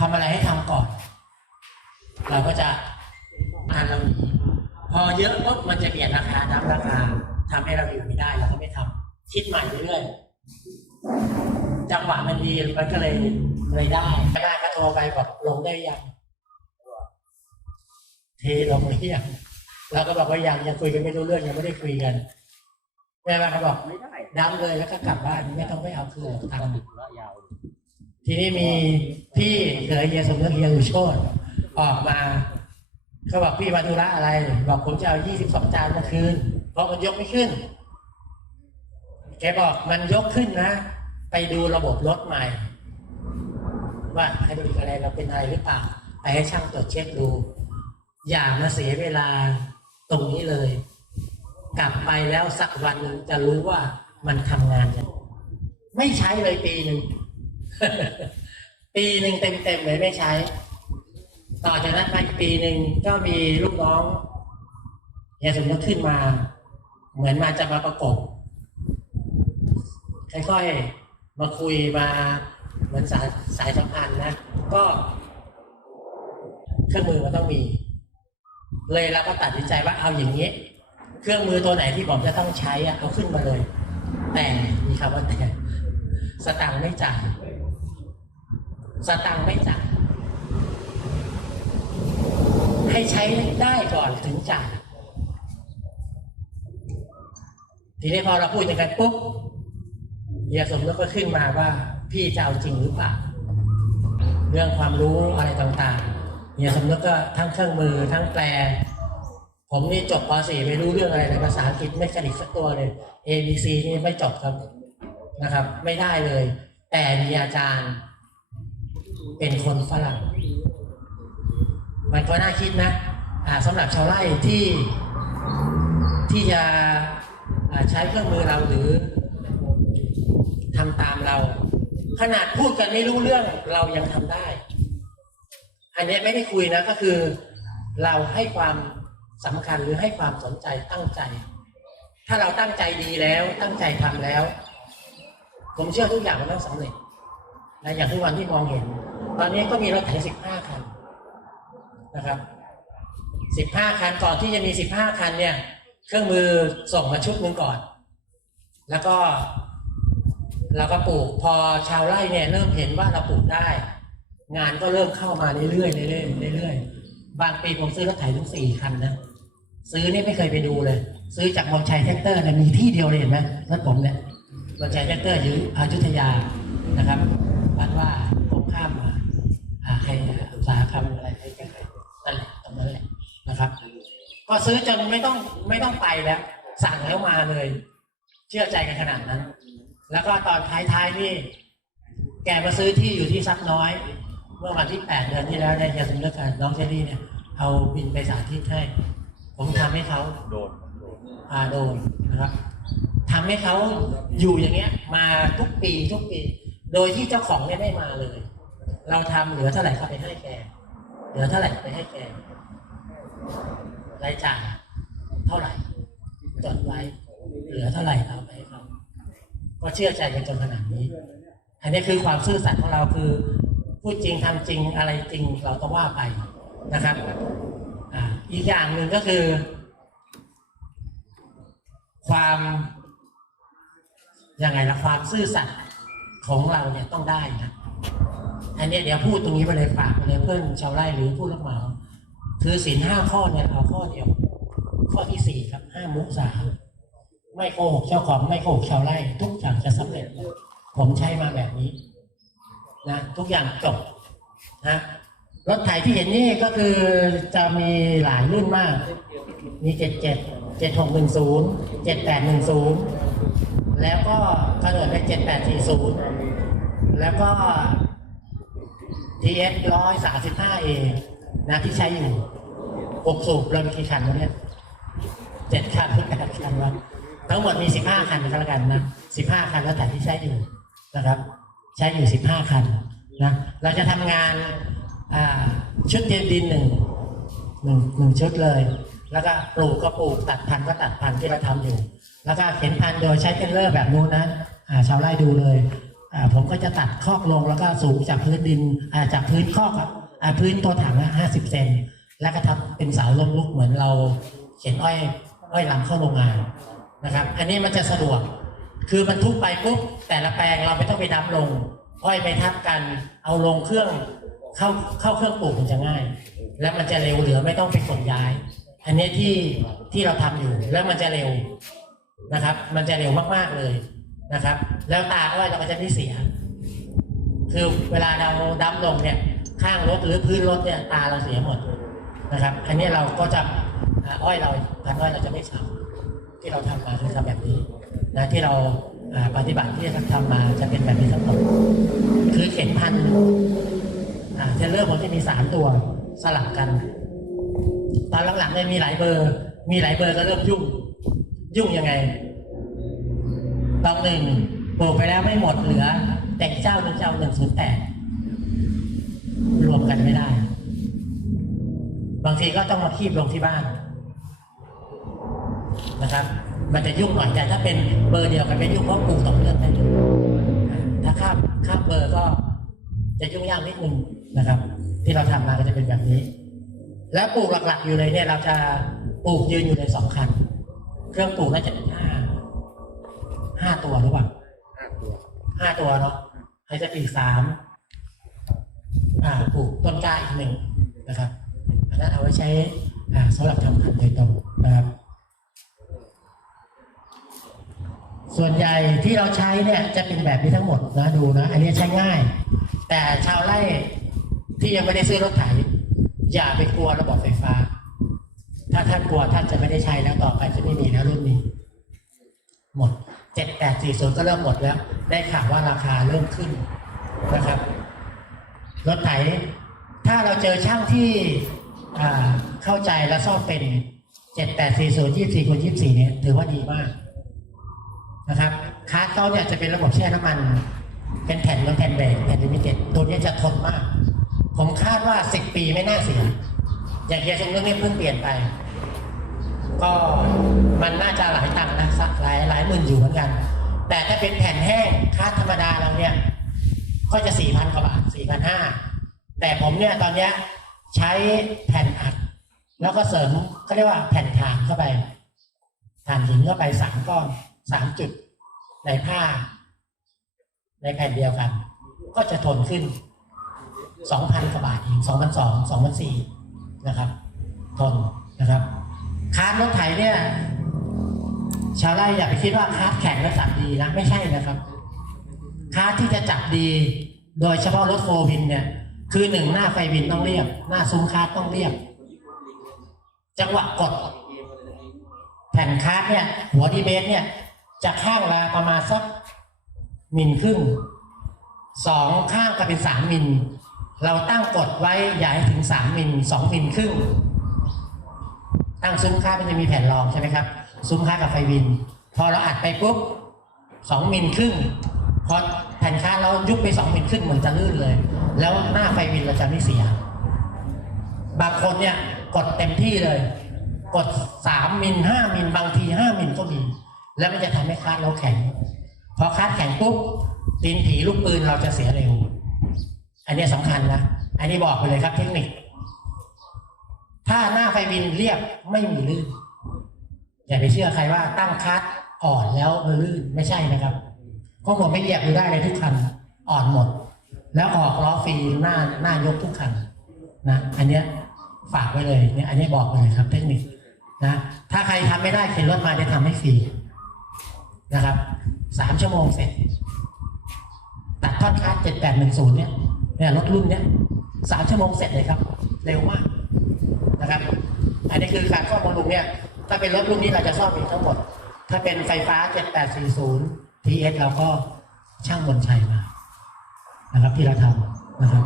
ทำอะไรให้ทำก่อน เราก็จะอ่านเราหนีพอเยอะปุ๊บมันจะเปลี่ยนราคานับราคาทำให้เราอยู่ไม่ได้เราก็ไม่ทำคิดใหม่เรื่อยๆจังหวะมันดีมันก็เลยเลยได้ไม่ได้ก็โทรไปบอกลงได้ยังเทลงหรือยังเราก็บอกว่ายังยังคุยกันไม่รู้เรื่องยังไม่ได้คุยกันแม่บ้านเขาบอกไม่ได้ดังเลยแล้วก็กลับบ้านไม่ต้องไปเอาคืนตังค์ระยาว ทีนี้มีพี่เคยเฮียสมนึกเฮียอุโชตออกมาเขาบอกพี่มาธุระอะไร บอกผมจะเอายี่สิบสองจานมาคืนเพราะมันยกไม่ขึ้น แกบอกมันยกขึ้นนะ ไปดูระบบรถใหม่ ว่าไฮดรอลิกอะไรเราเป็นอะไรหรือเปล่าไปให้ช่างตรวจเช็คดู อย่ามาเสียเวลาตรงนี้เลย กลับไปแล้วสักวันหนึ่งจะรู้ว่ามันทำงานยังไงไม่ใช้เลยปีหนึ่ง ปีหนึ่งเต็มๆเลยไม่ใช้ ต่อจากนั้นไปอีกปีหนึ่งก็มีลูกน้องเฮียสมนึกขึ้นมา เหมือนมาจะมาประกบค่อยๆมาคุยมาเหมือนสายสายสัมพันธ์นะ ก็เครื่องมือมันต้องมี เลยเราก็ตัดสินใจว่าเอาอย่างนี้ เครื่องมือตัวไหนที่ผมจะต้องใช้อะเอาขึ้นมาเลย แต่มีคำว่าแต่สตังค์ไม่จ่าย สตังไม่จ่ายให้ใช้ได้ก่อนถึงจ่ายทีนี้พอเราพูดอย่างนั้นปุ๊บเฮียสมนึกก็ขึ้นมาว่า พี่จะเอาจริงหรือเปล่า เรื่องความรู้อะไรต่างๆเฮียสมนึกก็ทั้งเครื่องมือทั้งแปล ผมนี่จบป .4 ไม่รู้เรื่องอะไรเลยภาษาอังกฤษไม่กระดิกสักตัวเลย A B C นี่ไม่จบครับนะครับ ไม่ได้เลย แต่มีอาจารย์ เป็นคนฝรั่ง มันก็น่าคิดนะสำหรับชาวไร่ที่ที่จะใช้เครื่องมือเราหรือทำตามเรา ขนาดพูดกันไม่รู้เรื่องเรายังทำได้ อันนี้ไม่ได้คุยนะก็คือ เราให้ความสำคัญหรือให้ความสนใจตั้งใจ ถ้าเราตั้งใจดีแล้วตั้งใจทำแล้ว ผมเชื่อทุกอย่างมันต้องสำเร็จนะอย่างทุกวันที่มองเห็น ตอนนี้ก็มีรถไถสิบห้าคันนะครับสิบห้าคันก่อนที่จะมีสิบห้าคันเนี่ย เครื่องมือส่งมาชุดหนึ่งก่อน แล้วก็เราก็ปลูกพอชาวไร่เนี่ยเริ่มเห็นว่าเราปลูกได้ งานก็เริ่มเข้ามาเรื่อยๆเรื่อยๆเรื่อยๆบางปีผมซื้อรถไถถึงสี่คันนะซื้อนี่ไม่เคยไปดูเลย ซื้อจากมอชัยแท็กเตอร์เนี่ยมีที่เดียวเลยเห็นไหมรถผมเนี่ยมอชัยแท็กเตอร์อยู่อยุธยานะครับบ้านว่าผมข้ามมาอ่าใครอุ ตสาหกรรมอะไรใครใครนั่นแหละตรงนั้นแหละนะครับ ก็ซื้อจนไม่ต้องไม่ต้องไปแล้ว สั่งแล้วมาเลย เชื่อใจกันขนาดนั้น แล้วก็ตอนท้ายๆนี่แกมาซื้อที่อยู่ที่ซับน้อย เมื่อวันที่แปดเดือนที่แล้วเนี่ยจะสมเด็จกับน้องเจลี่เนี่ย เอาบินไปสาธิตให้ ผมทำให้เขาโดนโดนอาโดนนะครับทำให้เขาอยู่อย่างเงี้ย มาทุกปีทุกปี โดยที่เจ้าของเนี่ยไม่มาเลย เราทำเหลือเท่าไหร่ก็ไปให้แก เหลือเท่าไหร่ไปให้แก รายจ่ายเท่าไหร่ จดไว้ เหลือเท่าไหร่เอาไปให้เขาก็เชื่อใจกันจนขนาดนี้ อันนี้คือความซื่อสัตย์ของเราคือพูดจริงทำจริงอะไรจริงเราต้องว่าไปนะครับอีกอย่างหนึ่งก็คือ ความยังไงละความซื่อสัตย์ของเราเนี่ยต้องได้นะ อันนี้เดี๋ยวพูดตรงนี้ไปเลยฝากไปเลยเพื่อนชาวไร่หรือผู้รับเหมาคือศีลห้าข้อเนี่ยเอาข้อเดียว ข้อที่สี่ครับห้ามุสาไม่โกหกเจ้าของไม่โกหกชาวไร่ ทุกอย่างจะสำเร็จ ผมใช้มาแบบนี้นะทุกอย่างจบนะรถไถที่เห็นนี่ก็คือจะมีหลายรุ่นมาก มีเจ็ดเจ็ดเจ็ดหกหนึ่งศูนย์เจ็ดแปดหนึ่งศูนย์แล้วก็กระโดดไปเจ็ดแปดสี่ศูนย์แล้วก็ TS ร้อยสามสิบห้าเอนะที่ใช้อยู่หกสูบเรามีกี่คันวะเนี่ยเจ็ดคันหรือแปดคันวะทั้งหมดมีสิบห้าคันก็แล้วกันนะสิบห้าคันแล้วแต่ที่ใช้อยู่นะครับ ใช้อยู่สิบห้าคันนะเราจะทำงานชุดเตีย็นดินหนึ่งหนึ่งหนึ่งชุดเลย แล้วก็ปลูกก็ปลูกตัดพันธุ์ก็ตัดพันธุ์ที่เราทำอยู่ แล้วก็เข็นพันธุ์โดยใช้เทรลเลอร์แบบนู้นนะชาวไร่ดูเลย ผมก็จะตัดคอกลงแล้วก็สูงจากพื้นดินจากพื้นคอกอ่าพื้นตัวถังห้าสิบเซนแล้วก็ทำเป็นเสาล้มลุกเหมือนเราเข็นอ้อยอ้อยลำเข้าโรงงานนะครับ อันนี้มันจะสะดวก คือบรรทุกไปปุ๊บแต่ละแปลงเราไม่ต้องไปนับลง อ้อยไปทับกัน เอาลงเครื่องเข้าเข้าเครื่องปลูกมันจะง่าย และมันจะเร็วเหลือไม่ต้องไปขนย้าย อันนี้ที่ที่เราทำอยู่แล้วมันจะเร็วนะครับ มันจะเร็วมากๆเลย นะครับ แล้วตาอ้อยเราก็จะไม่เสีย คือเวลาเราดั้มลงเนี่ย ข้างรถหรือพื้นรถเนี่ยตาเราเสียหมดนะครับ อันนี้เราก็จะอ้อยเราพันอ้อยเราจะไม่ช้ำที่เราทำมาคือทำแบบนี้นะที่เราปฏิบัติที่จะทำมาจะเป็นแบบนี้ทั้งหมดคือเข็นพันเทเลอร์ผมจะมีสามตัวสลับกัน ตอนหลังๆเนี่ยมีหลายเบอร์ มีหลายเบอร์ก็เริ่มยุ่ง ยุ่งยังไง ตองหนึ่งปลูกไปแล้วไม่หมดเหลือ แต่เจ้าหนึ่งเจ้าหนึ่งศูนย์แปดรวมกันไม่ได้ บางทีก็ต้องมาคีบลงที่บ้านนะครับ มันจะยุ่งหน่อยแต่ถ้าเป็นเบอร์เดียวกันไม่ยุ่งเพราะปลูกตกเลือดได้ถ้าข้ามข้ามเบอร์ก็จะยุ่งยากนิดนึงนะครับ ที่เราทำมาก็จะเป็นแบบนี้ แล้วปลูกหลักๆอยู่เลยเนี่ยเราจะปลูกยืนอยู่ในสองคัน เครื่องปลูกน่าจะเป็นห้า ห้าตัวหรือเปล่าห้าตัวห้าตัวเนาะไฮจะปีกสามอ่าปลูกต้นกล้าอีกหนึ่งนะครับอันนั้นเอาไว้ใช้อ่าสำหรับทำพันธุ์โดยตรงนะครับ ส่วนใหญ่ที่เราใช้เนี่ยจะเป็นแบบนี้ทั้งหมดนะดูนะ อันนี้ใช้ง่าย แต่ชาวไร่ที่ยังไม่ได้ซื้อรถไถอย่าไปกลัวระบบไฟฟ้า ถ้าท่านกลัวท่านจะไม่ได้ใช้แล้วต่อไปจะไม่มีแล้วรุ่นนี้ หมด เจ็ดแปดสี่ศูนย์ก็เริ่มหมดแล้ว ได้ข่าวว่าราคาเริ่มขึ้นนะครับ รถไถถ้าเราเจอช่างที่เข้าใจและซ่อมเป็นเจ็ดแปดสี่ศูนย์ยี่สี่คูณยี่สี่เนี่ยถือว่าดีมากนะครับคาร์ดเขาเนี่ยจะเป็นระบบแช่น้ำมัน เป็นแผ่นมือนแผ่นเบรกแผ่นลิมิเต็ดตัวนี้จะทนมาก ผมคาดว่าสิบปีไม่น่าเสีย อย่างเฮียชงเรื่องนี้เพิ่งเปลี่ยนไป ก็มันน่าจะหลายตังค์นะสักหลายหลายหมื่นอยู่เหมือนกัน แต่ถ้าเป็นแผ่นแห้งค่าธรรมดาเราเนี่ยก็จะสี่พันกว่าบาทสี่พันห้าแต่ผมเนี่ยตอนเนี้ยใช้แผ่นอัด แล้วก็เสริมเขาเรียกว่าแผ่นถ่านเข้าไปถ่านหินเข้าไปสามก้อนสามจุดในผ้า ในแผ่นเดียวกัน ก็จะทนขึ้นสองพันกว่าบาทเองสองพันสองสองพันสี่นะครับ ทนนะครับ คาร์ดรถไถเนี่ย ชาวไร่อย่าไปคิดว่าคาร์ดแข็งและสับดีนะ ไม่ใช่นะครับ คาร์ดที่จะจับดี โดยเฉพาะรถโฟร์วินเนี่ย คือหนึ่งหน้าไฟวินต้องเรียบ หน้าซุ้มคาร์ดต้องเรียบ จังหวะกด แผ่นคาร์ดเนี่ย หัวดีเบสเนี่ย จะข้างละประมาณสักมิลครึ่งสองข้างก็เป็นสามมิล เราตั้งกดไว้อย่าให้ถึงสามมิลสองมิลครึ่ง ตั้งซุ้มค่ามันจะมีแผ่นรองใช่ไหมครับ ซุ้มค่ากับไฟวิน พอเราอัดไปปุ๊บสองมิลครึ่งพอแผ่นค่าเรายุบไปสองมิลครึ่งเหมือนจะลื่นเลย แล้วหน้าไฟวินเราจะไม่เสีย บางคนเนี่ยกดเต็มที่เลย กดสามมิลห้ามิลบางทีห้ามิลก็มี แล้วมันจะทำให้คาดเราแข็ง พอคาดแข็งปุ๊บตีนผีลูกปืนเราจะเสียเร็ว อันนี้สำคัญนะ อันนี้บอกไปเลยครับเทคนิค ถ้าหน้าไฟวินเรียบไม่มีลื่น อย่าไปเชื่อใครว่าตั้งคัดอ่อนแล้วเออลื่นไม่ใช่นะครับข้อมูลไม่เหยียบดูได้เลยทุกคัน อ่อนหมด แล้วออกล้อฟรีหน้าหน้ายกทุกคันนะอันเนี้ยฝากไว้เลยเนี่ยอันนี้บอกเลยครับ เทคนิคนะถ้าใครทำไม่ได้เข็นรถมาจะทำให้ฟรีนะครับสามชั่วโมงเสร็จ ตัดท่อนคัดเจ็ดแปดหนึ่งศูนย์เนี่ยเนี่ยรถรุ่นเนี้ยสามชั่วโมงเสร็จเลยครับ เร็วมาก นะครับ อันนี้คือการซ่อมบำรุงเนี่ย ถ้าเป็นรถรุ่นนี้เราจะซ่อมเองทั้งหมด ถ้าเป็นไฟฟ้า 7840 TS เราก็ช่างบนชัยมา นะครับที่เราทำนะครับ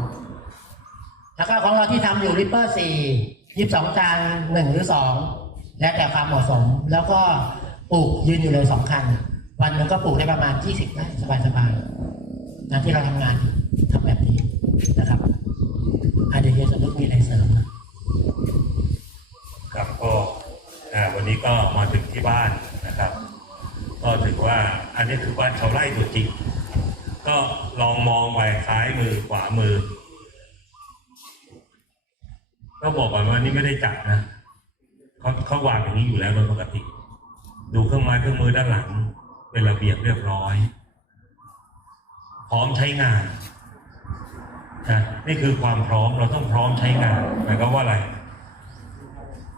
แล้วก็ของเราที่ทำอยู่ริปเปอร์4 22จานหนึ่งหรือสองแล้วแต่ความเหมาะสม แล้วก็ปลูกยืนอยู่เลยสองคัน วันหนึ่งก็ปลูกได้ประมาณ 20ไร่สบายๆนะที่เราทำงานทำแบบนี้นะครับอาเดียวเฮียจะลึกมีอะไรเสริมนะ ครับก็อ่าวันนี้ ก็มาถึงที่บ้านนะครับ ก็ถือว่าอันนี้คือบ้านชาวไร่ตัวจริง ก็ลองมองไปซ้ายมือขวามือ ก็บอกก่อนว่านี่ไม่ได้จับนะเขาเขาวางอย่างนี้อยู่แล้วโดยปกติ ดูเครื่องไม้เครื่องมือด้านหลัง เป็นระเบียบเรียบร้อย พร้อมใช้งานนะนี่คือความพร้อมเราต้องพร้อมใช้งานหมายความว่าอะไร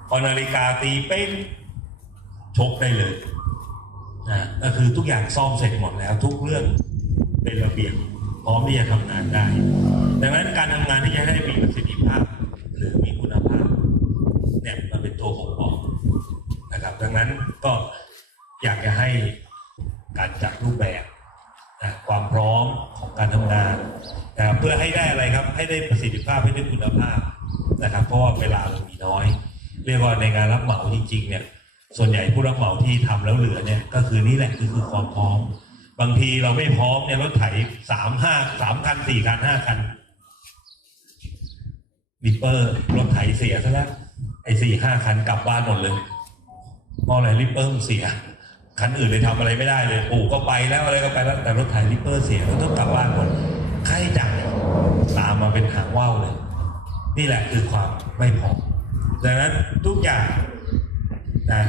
พอนาฬิกาตีเป้ง ชกได้เลยนะก็คือทุกอย่างซ่อมเสร็จหมดแล้ว ทุกเรื่องเป็นระเบียบพร้อมที่จะทำงานได้ ดังนั้นการทำงานที่จะให้มีประสิทธิภาพ หรือมีคุณภาพเนี่ยมันเป็นตัวบ่งบอกนะครับ ดังนั้นก็อยากจะให้การจัดรูปแบบนะความพร้อมของการทำงานนะเพื่อให้ได้อะไรครับ ให้ได้ประสิทธิภาพให้ได้คุณภาพนะครับ เพราะว่าเวลาเรามีน้อย เรียกว่าในงานรับเหมาจริงๆเนี่ย ส่วนใหญ่ผู้รับเหมาที่ทำแล้วเหลือเนี่ยก็คือนี่แหละคือคือความพร้อม บางทีเราไม่พร้อมเนี่ยรถไถสามห้าสามคันสี่คันห้าคันดิปเปอร์รถไถเสียซะแล้วไอ้สี่ห้าคันกลับบ้านหมดเลยเพราะอะไรริปเปอร์เสียคันอื่นเลยทำอะไรไม่ได้เลยปู่ก็ไปแล้วอะไรก็ไปแล้วแต่รถไถริปเปอร์เสียก็ต้องกลับบ้านหมดค่าใช้จ่ายตามมาเป็นหางว่าวเลย นี่แหละคือความไม่พอดังนั้นทุกอย่าง นะ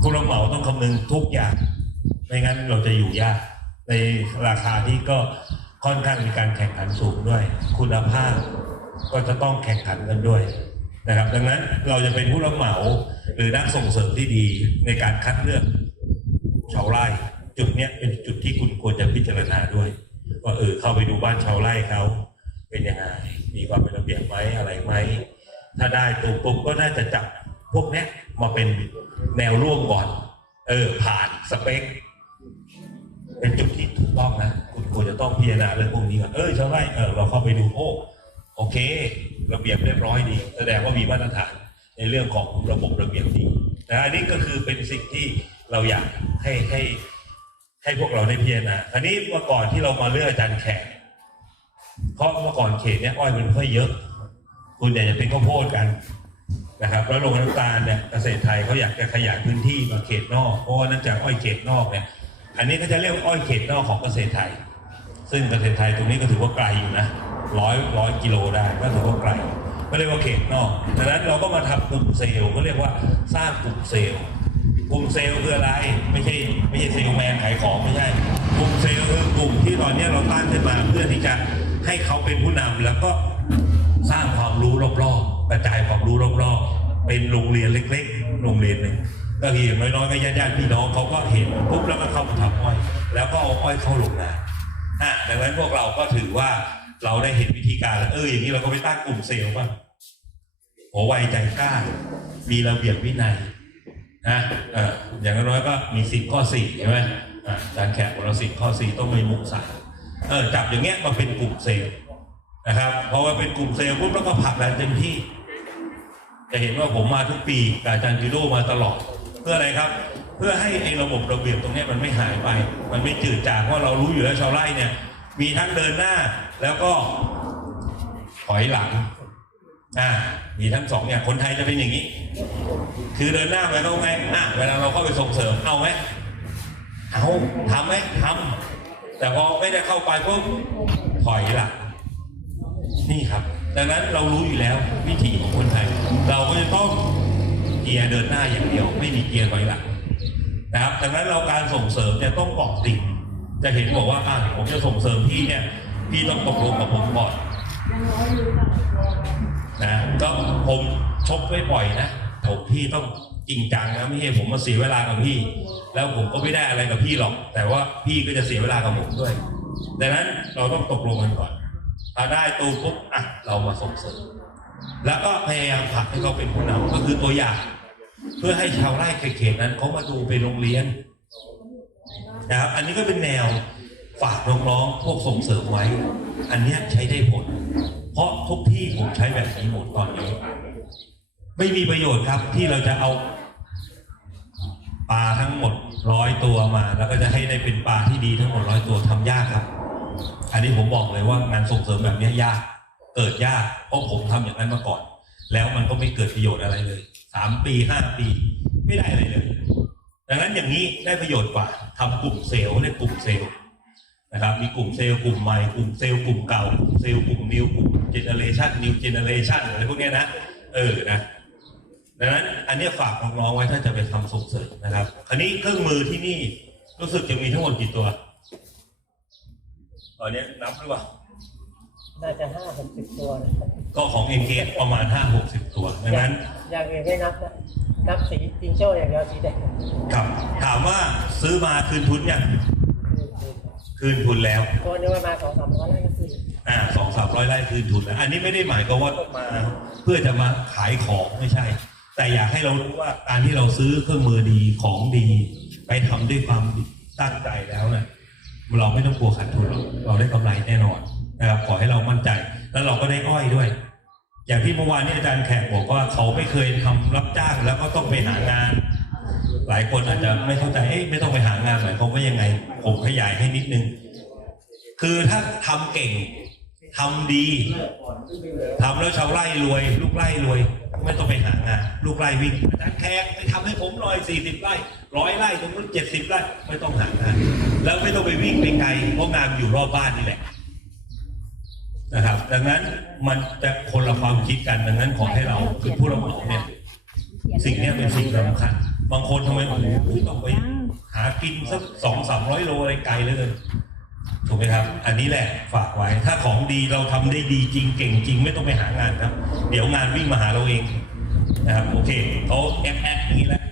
ผู้รับเหมาต้องคำนึงทุกอย่าง ไม่งั้นเราจะอยู่ยาก ในราคาที่ก็ค่อนข้างมีการแข่งขันสูงด้วย คุณภาพก็จะต้องแข่งขันกันด้วยนะครับ ดังนั้นเราจะเป็นผู้รับเหมาหรือนักส่งเสริมที่ดีในการคัดเลือกชาวไร่จุดเนี้ยเป็นจุดที่คุณควรจะพิจารณาด้วย ว่าเออเข้าไปดูบ้านชาวไร่เขาเป็นยังไงมีความเป็นระเบียบไหมอะไรไหมถ้าได้ตัวปุ๊บก็น่าจะจับพวกเนี้ยมาเป็น แนวร่วมก่อน เออ ผ่านสเปค เป็นจุดที่ถูกต้องนะคุณควรจะต้องพิจารณาเรื่องพวกนี้ก่อนเออชาวไร่เออเราเข้าไปดูโอ้โอเค ระเบียบเรียบร้อยดี แสดงว่ามีมาตรฐานในเรื่องของระบบระเบียบดีนะอันนี้ก็คือเป็นสิ่งที่เราอยากให้ให้ให้พวกเราได้พิจารณาอันนี้เมื่อก่อนที่เรามาเลือกอาจารย์แขกเพราะเมื่อก่อนเขตเนี้ยอ้อยมันค่อยเยอะคุณอยากจะเป็นข้าวโพดกัน นะครับแล้วโรงน้ำตาลเนี่ยเกษตรไทยเขาอยากจะขยายพื้นที่มาเขตนอกเพราะว่านื่องจากอ้อยเขตนอกเนี่ยอันนี้ก็จะเรียกอ้อยเขตนอกของเกษตรไทย ซึ่งเกษตรไทยตรงนี้ก็ถือว่าไกลอยู่นะร้อยร้อยกิโลได้ก็ถือว่าไกลก็เรียกว่าเขตนอกดังนั้นเราก็มาทำกลุ่มเซลล์ก็เรียกว่าสร้างกลุ่มเซลล์กลุ่มเซลล์คืออะไรไม่ใช่ไม่ใช่เซลล์แมนขายของไม่ใช่กลุ่มเซลล์คือกลุ่มที่ตอนนี้เราตั้งขึ้นมาเพื่อที่จะให้เขาเป็นผู้นำแล้วก็สร้างความรู้รอบๆ ระจายความรู้รอบๆเป็นโรงเรียนเล็ก ๆ โรงเรียนหนึ่งก็คืออย่างน้อยๆก็ญาติๆพี่น้องเขาก็เห็นปุ๊บแล้วก็เข้ามาทำอ้อย แล้วก็เอาอ้อยเข้าโรงงานอะดังนั้นพวกเราก็ถือว่าเราได้เห็นวิธีการแล้วเอออย่างนี้เราก็ไปตั้งกลุ่มเซลล์บ้างหัวไวใจกล้า มีระเบียบวินัยนะเอออย่างน้อยก็มีสิบข้อสี่ใช่ไหมอ่าการแขกของเราสิบข้อสี่ต้องมีมุกสามเออจับอย่างเงี้ยมาเป็นกลุ่มเซลล์นะครับพอมาเป็นกลุ่มเซลล์ปุ๊บแล้วก็ผลักดันเต็มที่ จะเห็นว่าผมมาทุกปีกับอาจารย์จูโดมาตลอด เพื่ออะไรครับ เพื่อให้ไอ้ระบบระเบียบตรงนี้มันไม่หายไป มันไม่จืดจางเพราะเรารู้อยู่แล้วชาวไร่เนี่ย มีทั้งเดินหน้าแล้วก็ถอยหลังอ่ามีทั้งสองอย่างคนไทยจะเป็นอย่างนี้ คือเดินหน้าไปก็ไงอะเวลาเราเข้าไปส่งเสริมเอาไหมเอาทำไหมทำแต่พอไม่ได้เข้าไปปุ๊บถอยหลังนี่ครับ ดังนั้นเรารู้อยู่แล้ววิถีของคนไทย เราก็จะต้องเกียร์เดินหน้าอย่างเดียว ไม่มีเกียร์ถอยหลังนะครับดังนั้นเราการส่งเสริมจะต้องบอกติดจะเห็นบอกว่าอะผมจะส่งเสริมพี่เนี่ยพี่ต้องตกลงกับผมก่อนนะก็ผมชกไม่ปล่อยนะผมพี่ต้องจริงจังนะไม่ใช่ผมมาเสียเวลากับพี่ แล้วผมก็ไม่ได้อะไรกับพี่หรอก แต่ว่าพี่ก็จะเสียเวลากับผมด้วย ดังนั้นเราต้องตกลงกันก่อน ถ้าได้ตูปุ๊บอะเรามาส่งเสริมแล้วก็พยายามผลักให้เขาเป็นผู้นำก็คือตัวอย่าง เพื่อให้ชาวไร่เขตนั้นเขามาดูเป็นโรงเรียนนะครับอันนี้ก็เป็นแนวฝากน้องๆพวกส่งเสริมไว้ อันนี้ใช้ได้ผล เพราะทุกที่ผมใช้แบบนี้หมดตอนนี้ ไม่มีประโยชน์ครับที่เราจะเอาปลาทั้งหมดร้อยตัวมา แล้วก็จะให้ได้เป็นปลาที่ดีทั้งหมดร้อยตัวทำยากครับ อันนี้ผมบอกเลยว่างานส่งเสริมแบบนี้ยาก เกิดยาก เพราะผมทำอย่างนั้นมาก่อน แล้วมันก็ไม่เกิดประโยชน์อะไรเลยสามปีห้าปี ไม่ได้อะไรเลย ดังนั้นอย่างนี้ได้ประโยชน์กว่าทำกลุ่มเซลล์เรียกลุ่มเซลล์นะครับมีกลุ่มเซลล์กลุ่มใหม่กลุ่มเซลล์กลุ่มเก่ากลุ่มเซลล์กลุ่มนิวกลุ่มเจเนเรชันนิวเจเนเรชันอะไรพวกนี้นะเออนะดังนั้นอันนี้ฝากน้องๆไว้ถ้าจะไปทำส่งเสริมนะครับ คราวนี้เครื่องมือที่นี่รู้สึกจะมีทั้งหมดกี่ตัว อนเนี้ยนับหรือเปล่า น่าจะห้าหกสิบตัวนะครับก็ของเอ็นเกประมาณห้าหกสิบตัวดังนั้น อย่างอื่นไม่นับนะนับสีจิงโจ้อย่างเดียวสีแดงครับถามว่าซื้อมาคืนทุนยังคือคือคืนทุนแล้วตัวนึงประมาณสองสามร้อยไร่ก็คืออ่าสองสามร้อยไร่คืนทุนแล้ว อันนี้ไม่ได้หมายความว่าต้องมาเพื่อจะมาขายของไม่ใช่ แต่อยากให้เรารู้ว่าการที่เราซื้อเครื่องมือดีของดี ไปทำด้วยความตั้งใจแล้วเนี่ย เราไม่ต้องกลัวขาดทุนหรอกเราได้กำไรแน่นอนนะครับขอให้เรามั่นใจ แล้วเราก็ได้อ้อยด้วย อย่างที่เมื่อวานนี้อาจารย์แขกบอกว่าเขาไม่เคยทำรับจ้างแล้วก็ต้องไปหางาน หลายคนอาจจะไม่เข้าใจเอ๊ะไม่ต้องไปหางานหมายความว่ายังไง ผมขยายให้นิดนึง คือถ้าทำเก่งทำดีทำแล้วชาวไร่รวย ลูกไร่รวย ไม่ต้องไปหางานลูกไร่วิ่งอาจารย์แขกไปทำให้ผมหน่อยสี่สิบไร่ร้อยไร่ตรงนู้นเจ็ดสิบไร่ไม่ต้องหางาน แล้วไม่ต้องไปวิ่งไปไกลเพราะงานอยู่รอบบ้านนี่แหละนะครับ ดังนั้นมันจะคนละความคิดกันดังนั้นขอให้เราคือผู้รับเหมาเนี่ยสิ่งนี้เป็นสิ่งสำคัญ บางคนทำไมโอ้โหต้องไปหากินสักสองสามร้อยโลอะไรไกลเลย ถูกไหมครับ อันนี้แหละฝากไว้ ถ้าของดีเราทำได้ดีจริงเก่งจริงไม่ต้องไปหางานครับ เดี๋ยวงานวิ่งมาหาเราเองนะครับโอเคเขาแอปแอปนี้แล้ว